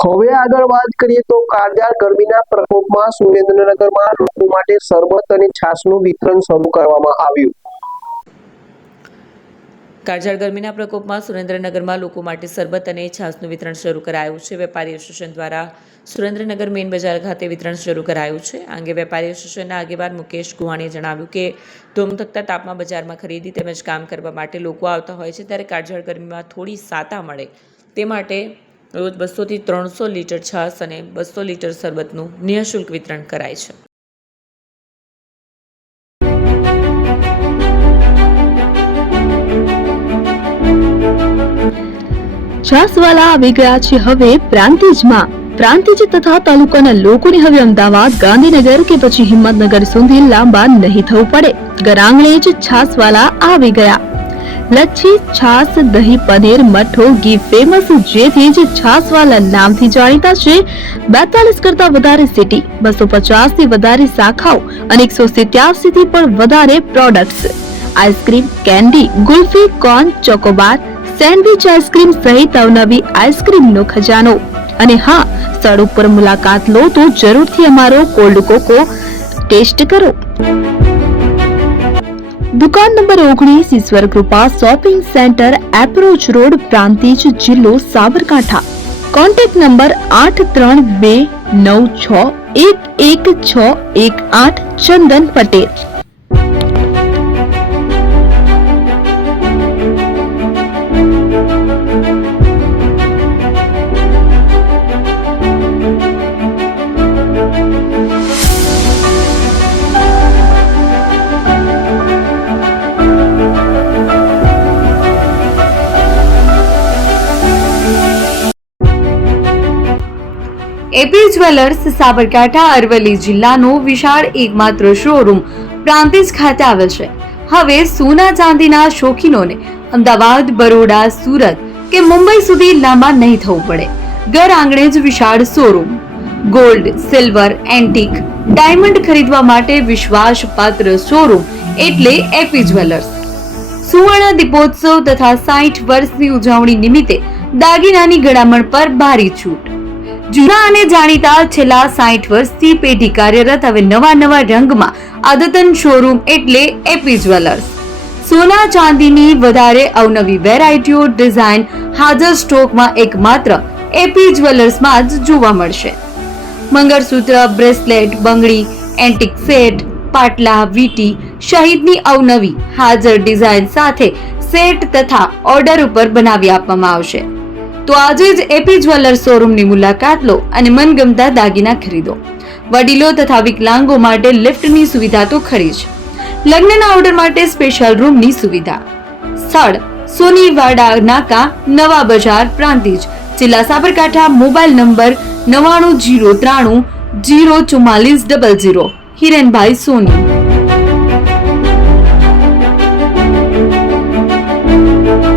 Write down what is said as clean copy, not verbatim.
હવે આગળ વાત કરીએ તો કાળઝાળ ગરમીના પ્રકોપમાં સુરેન્દ્રનગરમાં લોકો માટે શરબત અને છાશનું વિતરણ શરૂ કરવામાં આવ્યું। કાળઝાળ ગરમીના પ્રકોપમાં સુરેન્દ્રનગરમાં લોકો માટે શરબત અને છાશનું વિતરણ શરૂ કરાયું છે। વેપારી એસોસિએશન દ્વારા સુરેન્દ્રનગર મેઇન બજાર ખાતે વિતરણ શરૂ કરાયું છે। આ અંગે વેપારી એસોસિએશનના આગેવાન મુકેશ ગુહાણીએ જણાવ્યું કે ધોમધકતા તાપમાં બજારમાં ખરીદી તેમજ કામ કરવા માટે લોકો આવતા હોય છે, ત્યારે કાળઝાળ ગરમીમાં થોડી સાતા મળે તે માટે રોજ 200 થી 300 લીટર છાશ અને 200 લીટર શરબતનું નિઃશુલ્ક વિતરણ કરાય છે। છાશવાલા આવી ગયા છે હવે પ્રાંતિજમાં। પ્રાંતિજ તથા તાલુકાના લોકોને હવે અમદાવાદ, ગાંધીનગર કે પછી હિંમતનગર સુધી લાંબા નહીં થવું પડે। ઘર આંગણે જ છાશવાલા આવી ગયા। લચ્છી, છાશ, દહીં, પનીર, મઠો, ઘી ફેમસ, જેથી જ છાશવાલા નામથી જાણીતા છે। 42 કરતા વધારે સિટી, 250 થી વધારે શાખાઓ અને 187 થી પણ વધારે products. Ice cream, candy, kulfi, corn, Chocobar, sandwich ice cream સહિત અવનવી આઈસ્ક્રીમનો ખજાનો। અને હા, સ્થળ ઉપર મુલાકાત લો તો જરૂરથી અમારો કોલ્ડ કોકો ટેસ્ટ કરો। દુકાન number 19, Ishwar Krupa shopping centre, approach road, Prantij, જિલ્લો Sabarkantha. Contact number 8329611618 Chandan Patel. AP jewellers Sabarkantha Aravalli જિલ્લાનો વિશાળ એકમાત્ર શોરૂમ પ્રાંતિજ ખાતે આવેલ છે। હવે સોના ચાંદીના શોખીનોને અમદાવાદ, બરોડા, સુરત કે મુંબઈ સુધી લાંબા નહીં થવું પડે। ઘર આંગણે જ વિશાળ showroom. Gold, silver, antique, diamond ખરીદવા માટે વિશ્વાસપાત્ર શોરૂમ એટલે એપી જ્વેલર્સ। સુવર્ણ દીપોત્સવ તથા 60 વર્ષની ઉજવણી નિમિત્તે દાગીનાની ગળામણ પર ભારી છૂટ। જૂના અને જાણીતા છેલ્લા 60 વર્ષથી પેઢી કાર્યરત હવે નવા રંગમાં અદ્યતન શોરૂમ એટલે એપી જ્વેલર્સ। સોના ચાંદીની વધારે અવનવી વેરાયટીઓ, ડિઝાઇન હાજર સ્ટોકમાં એકમાત્ર એપી જ્વેલર્સમાં જ જોવા મળશે। મંગળસૂત્ર, બ્રેસલેટ, બંગડી, એન્ટિક સેટ, પાટલા, વીટી સહિતની અવનવી હાજર ડિઝાઇન સાથે સેટ તથા ઓર્ડર ઉપર બનાવી આપવામાં આવશે। તો આજે જ એપી જ્વેલર્સ શોરૂમની મુલાકાત લો અને મનગમતા દાગીના ખરીદો। વડીલો તથા વિકલાંગો માટે લિફ્ટની સુવિધા તો ખરી જ, લગ્નના ઓર્ડર માટે સ્પેશિયલ રૂમની સુવિધા। સ્થળ સોનીવાડા નાકા, નવા બજાર, પ્રાંતિજ, જિલ્લા સાબરકાંઠા। Mobile number 9903304400। હિરેનભાઈ સોની।